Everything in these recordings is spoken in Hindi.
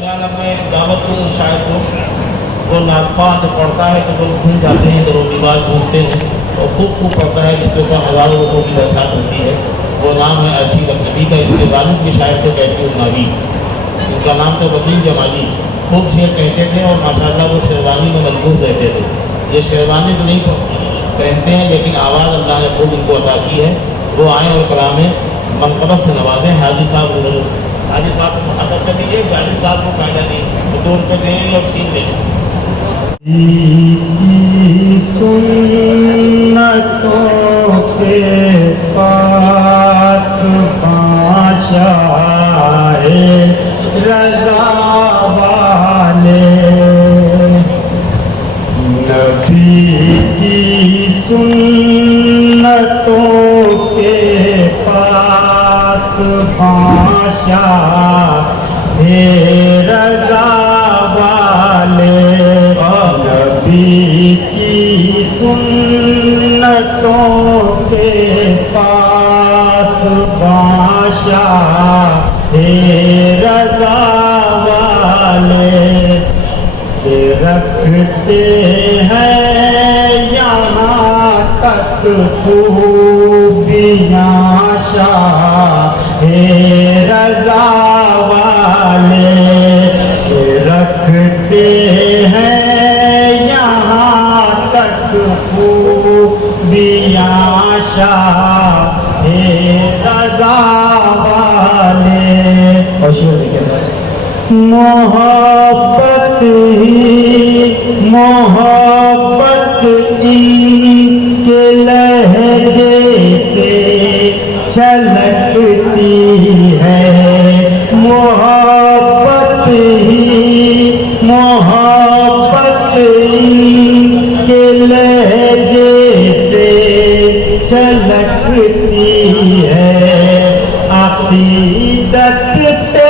बहरहाल अपने दावत को उस शायर को वो नातफा जब पढ़ता है तो लोग घूम जाते हैं, तो लोग दीवार घूमते हैं और खूब पढ़ता है, जिसके ऊपर हज़ारों लोगों की बरसात होती है। वो नाम है अर्शी लखनवी का। इनके वालिद भी शायर थे कैफी नावी, इनका नाम था वकील जमाली। खूब शेर कहते थे और माशाअल्लाह वो शेरवानी में मलबूस रहते थे। ये शेरवानी तो नहीं पहनते हैं, लेकिन आवाज़ अल्लाह ने खूब इनको अता की है। वो आएँ और कलाम मनकबत से नवाजें। हाजी साहब को मुखातब कर लीजिए, गालिब साहब को फ़ायदा नहीं, तो 2 रुपये देंगे और छीन लेंगे। सुन्नतों के पास बादशाह रज़ा वाले, नबी की सुन्नतों के पास बादशाह रज़ा वाले, नबी की सुन्नतों के पास बादशाह रज़ा वाले, रखते हैं यहाँ तक खूबियाँ शाह रज़ा वाले, रखते हैं यहाँ तक खूबियाँ शाह रज़ा वाले। और शेर लिखे मोहब्बत ही मोहब्बत इनके लहजे से छलकती है, मोहब्बत ही मोहब्बत इनके लहजे से छलकती है। अक़ीदत पे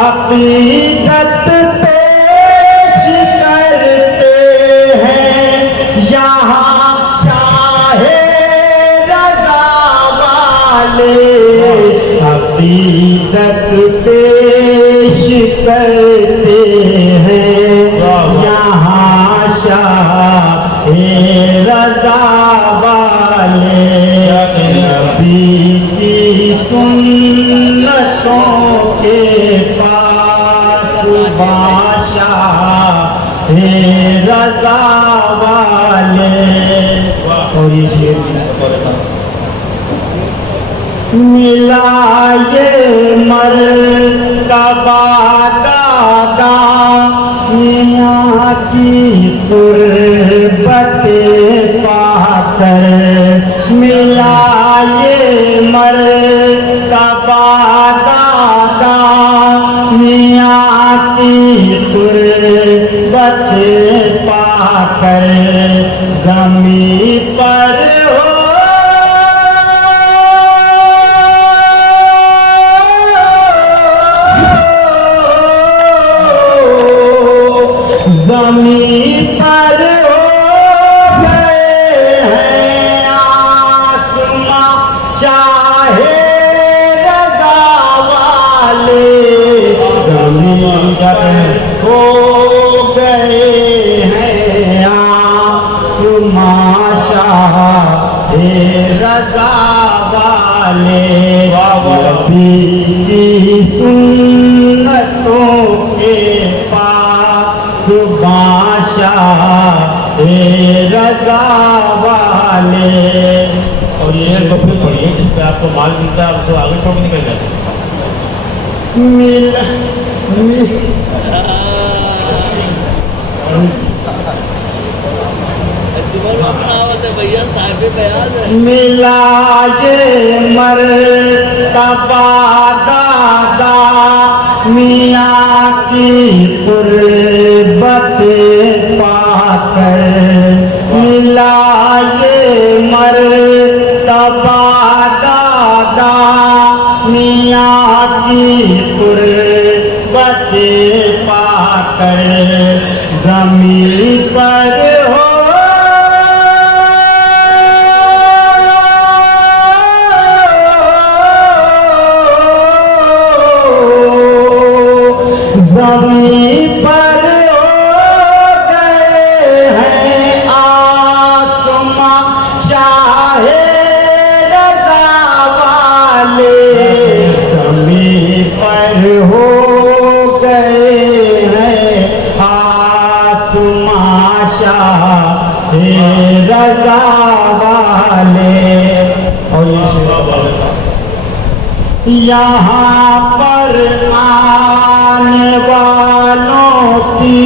अक़ीदत पेश करते हैं यहाँ शाह रज़ा वाले, अक़ीदत पेश करते हैं यहाँ शाह रज़ा वाले, नबी की सुन्नतों के पास बादशाह रज़ा वाले। और ये शेर मिला ये मर्तबा दादा मियाँ की कुर्बत पाकर, मिला ये मर्तबा दादा मियाँ की कुर्बत पाकर, ज़मीन पर हो ज़मीन पर हो गए हैं आसमां चाहे रज़ा वाले, ज़मीन पर हो गए हैं आसमां शाह रज़ा वाले, नबी की सुन्नतों के पास बादशाह रज़ा वाले। और शेर को फिर पढ़िए, जिस पे आपको माल मिलता है उसको आगे छोड़ के निकल जाते हैं। मिला ये मर्तबा दादा मियाँ की कुर्बत पाकर, मिला ये मर्तबा दादा मियाँ की कुर्बत पाकर, ज़मीन पर हो ज़मीं पर हो गए हैं आसमां शाहे रज़ा वाले, ज़मीं पर हो गए हैं आसमां शाहे रज़ा वाले। और यहाँ पर आने वालों की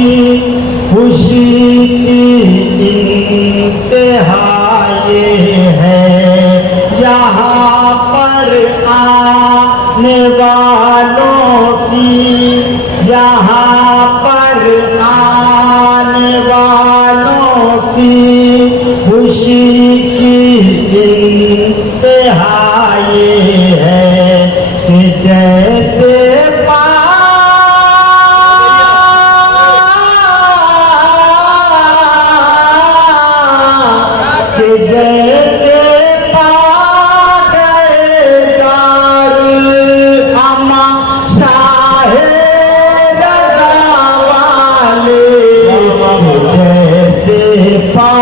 खुशी की इंतहा ये है, यहाँ पर आने वालों की, यहाँ पर आने वालों की खुशी की इंतहा ये है कि जैसे जैसे पा गए दारुल अमा शाहे रज़ा वाले, जैसे पा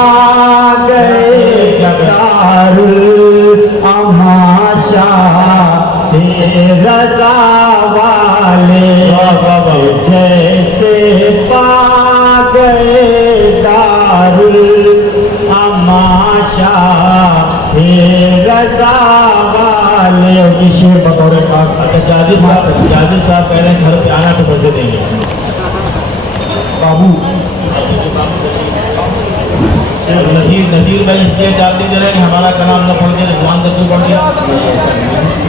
गए दारुल अमा शाहे रज़ा वाले, जैसे पा गए दारुल अमाशा रज़ा वाले। ये शेर बतौर खास जाजिब साहब कह रहे हैं घर पे आना तो मजे देंगे। बाबू नसीर भाई इसलिए जानते चले कि हमारा कलाम न पढ़ के रिजवान तक क्यों पढ़ दिया?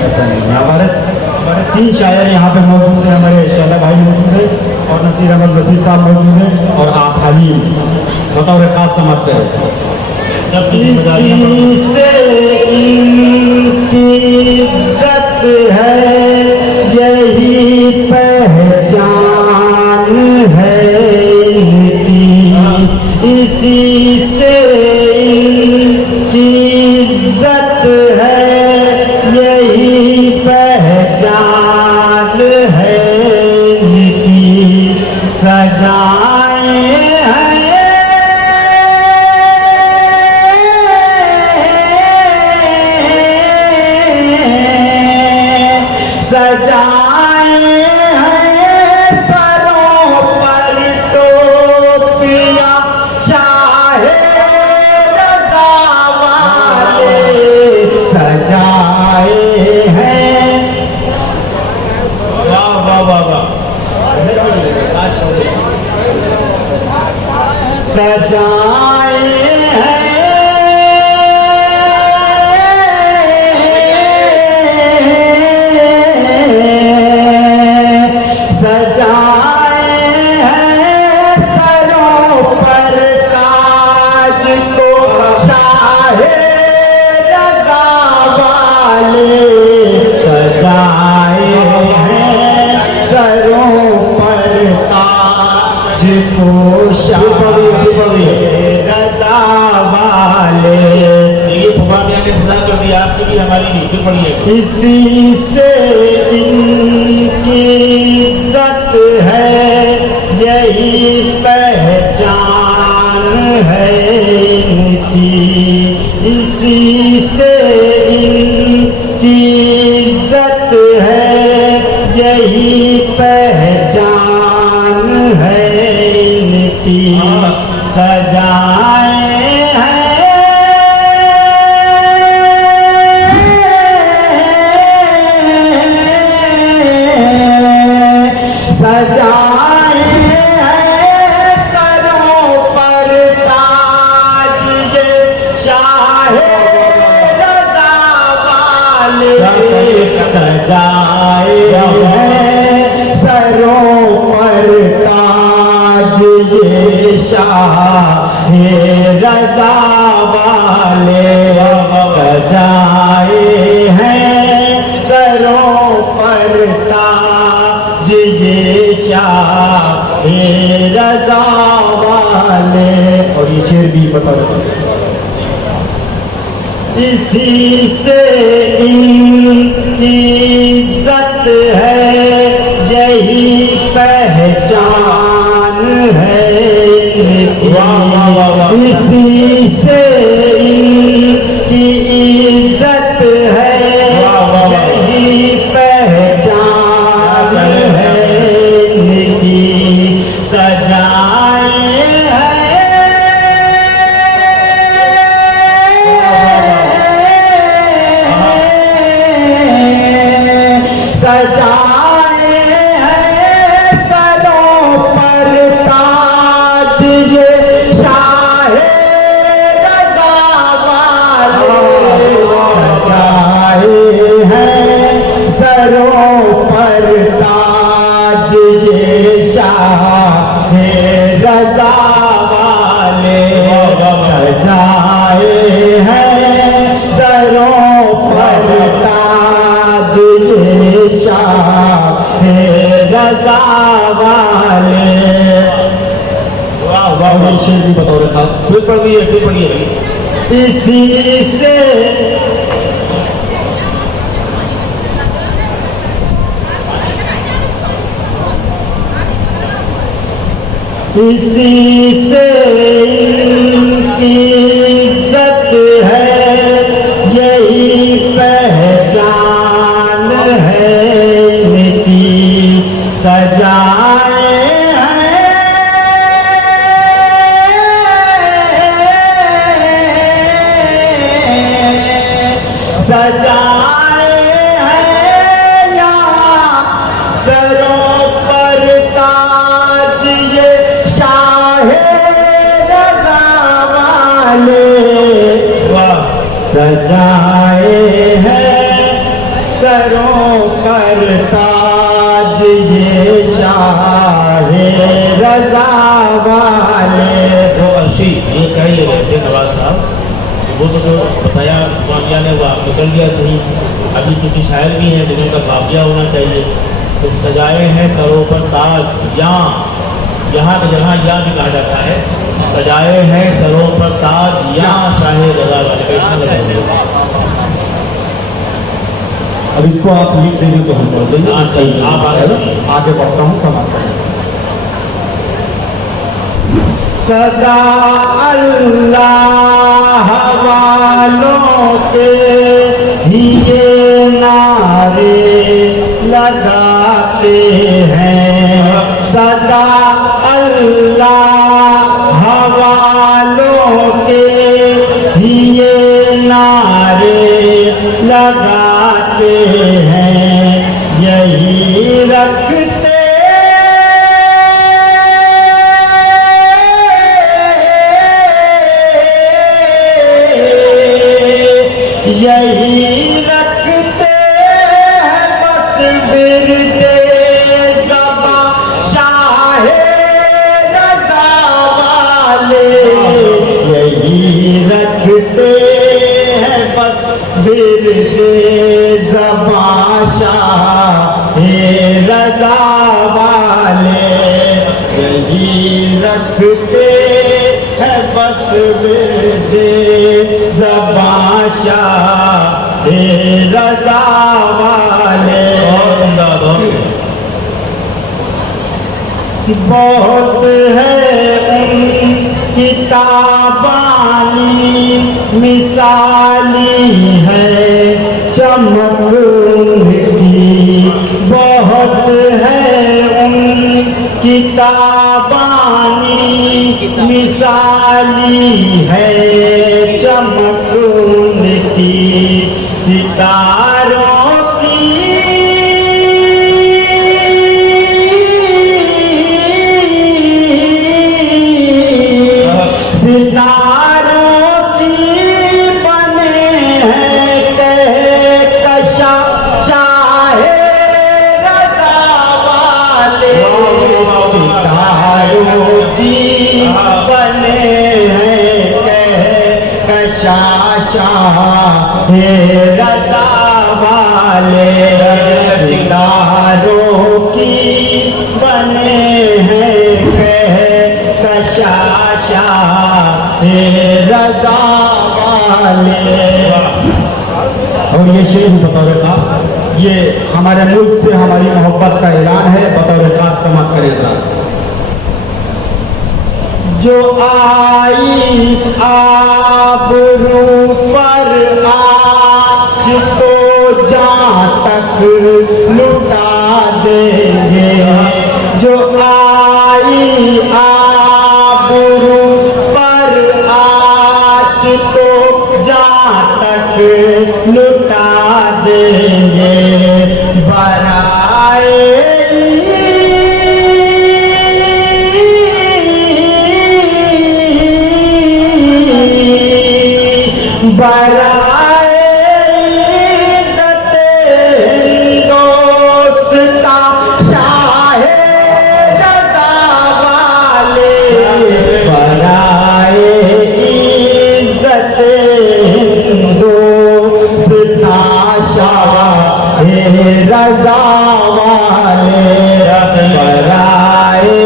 ऐसा नहीं, हमारे 3 शायर यहाँ पे मौजूद हैं, हमारे शहला भाई मौजूद हैं और नसीर अहमद नसीर साहब मौजूद हैं और आप हलीम बतौर खास समझते हैं। इसी से इनकी इज्जत है, यही पहचान है इनकी, इसी से इनकी इज्जत है, यही पहचान है इनकी। सजाए हैं सजाए हैं सरों पर टोपियां शाहे रज़ा वाले, सजाए हैं। वाह वाह वाह वाह। सजाए हैं रज़ा वाले। ये फुफा मियां ने सदा कर दिया आपकी भी हमारी भी, फिर पढ़िए। इसी से इनकी इज्जत है, यही पहचान है इनकी, इसी से इनकी इज्जत है, यही पहचान है इनकी। सजाए सजाए हैं सरों पर ताज ये शाहे रज़ा वाले, सजाए हैं सरों पर ताज ये शाहे रज़ा वाले, सजाए हैं सरों पर ताज ये शाहे रज़ा वाले। और ये शेर भी बता देता हूँ। इसी से इनकी इज्जत है, यही पहचान पहचान है इनकी, वाह, वाह, वाह, वाह। इसी से इनकी इज्जत है, वाह, वाह, वाह। यही पहचान है इनकी, सजाए सजाए हैं सरों पर ताज ये शाहे रज़ा वाले, सजाए हैं सरों पर ताज ये शाहे रज़ा वाले, सजाए हैं सरों पर ताज ये शाहे रज़ा वाले। वाह वाह और ये वाह। शेर भी बतौर खास फिर पढ़िए भाई। इसी से इसी से इनकी इज्जत है, यही पहचान है इनकी, सजाए सजाए हैं यहाँ सरों पर ताज ये शाहे रज़ा वाले, वाह सजाए हैं सरों पर ताज ये शाहे रज़ा वाले। तो अर्शी ये कह ही रहे थे नवाज साहब, वो तो जो बताया मामिया ने वो आप निकल गया सही। अभी चूँकि शायर भी हैं जिन्हें उनका काफिया होना चाहिए। तो सजाए हैं सरों पर ताज यहाँ की जगह या भी कहा जाता है, सजाए हैं सरों पर ताज यहाँ शाहे रज़ा वाले, बैठना लगा। अब इसको आप लिख देंगे तो हम पढ़ देंगे। हाँ, ठीक, आप आगे बढ़िए। आगे बढ़ता हूँ समाप्त करें। सदा अल्लाह वालों के ही ये नारे लगाते हैं, सदा अल्लाह वालों के ही ये नारे लगाते हैं, यही रखते यही रखते हैं बस बिरदे ज़बा शाहे रज़ा वाले, यही रखते हैं बस बिरदे ज़बा शाहे रज़ा वाले, यही रखते हैं बस बिरदे ज़बा शाहे रज़ा वाले। बहुत उम्दा, बहुत बहुत है उन किताबानी मिसाली है चमक उनकी, बहुत है उन किताबानी मिसाली है चमक उनकी, सितारों की सितारों की बने हैं कहकशा शाहे रज़ा वाले, सितारों की बने हैं कहकशा शाहे रज़ा वाले, सितारों की बने हैं कहकशा शाहे रज़ा वाले। और ये शेर भी बतौर खास ये हमारे मुल्क से हमारी मोहब्बत का ऐलान है, बतौर खास समाप्त करेगा। जो आई आबरू पर आज तो जहाँ तक लुटा देंगे, जो आई आबरू पर आज तो जहाँ तक लुटा देंगे, बराए दते हिंदोस्ता शाहे रज़ा वाले, बराए इज़्ज़त हिंदोस्ता शाहे रज़ा वाले, बराए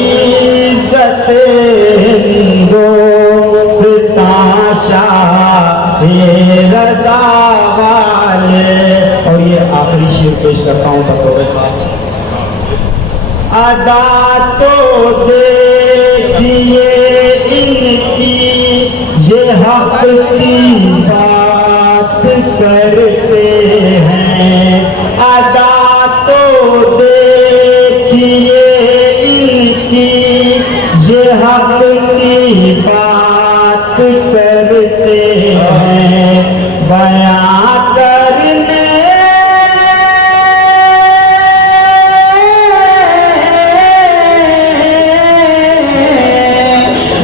इज़्ज़त हिंदोस्ता रज़ा वाले। और ये आखिरी शेर पेश करता हूँ बतौर खास। अदा तो देखिए इनकी ये हक की बात करते हैं, अदा तो देखिए इनकी ये हक की बात करते हैं, बयां करने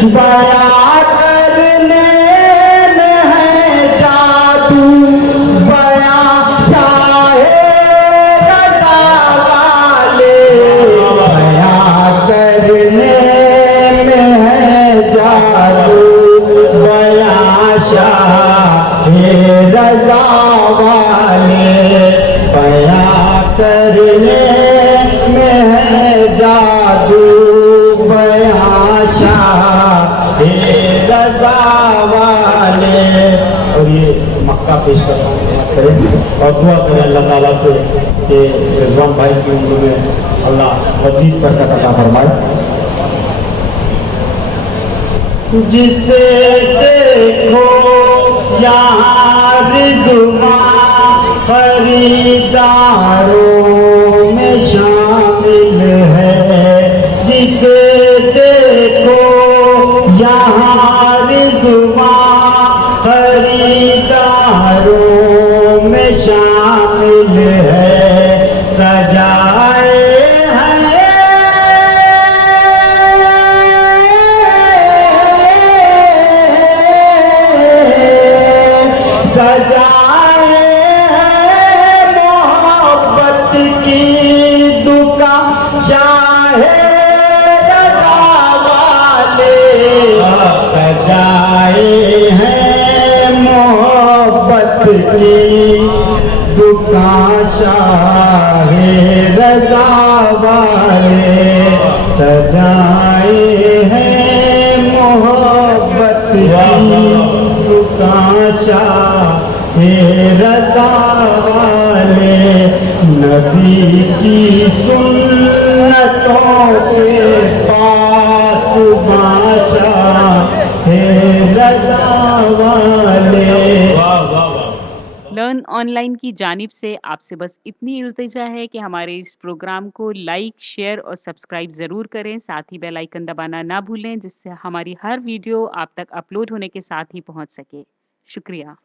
बयां करने में है जादू, बयां शाहे रज़ा वाले, बयां करने में है जादू, बयां शाहे रज़ा वाले, बयां करने में है जादू, बयां शाहे रज़ा वाले। और ये मक्का पेश करता हूँ, समाप्त करें और दुआ करें अल्लाह ताला से कि रिजवान भाई की उम्र में अल्लाह मज़ीद बरकत अता फरमाए। जिसे देखो यहाँ रिज़वान खरीदारों में शामिल है, जिसे देखो यहाँ रिज़वान खरीदारों में शामिल है, सजाए सजाए हैं मोहब्बत की दुकान शाहे रज़ा वाले, सजाए हैं मोहब्बत की दुकान शाहे रज़ा वाले, सजाए हैं मोहब्बत की काशा हे रज़ा वाले, नबी की सुन्नतों के पास बाशा हे रज़ा वाले। लर्न ऑनलाइन की जानिब से आपसे बस इतनी इल्तिजा है कि हमारे इस प्रोग्राम को लाइक, शेयर और सब्सक्राइब ज़रूर करें। साथ ही बेल आइकन दबाना ना भूलें, जिससे हमारी हर वीडियो आप तक अपलोड होने के साथ ही पहुंच सके। शुक्रिया।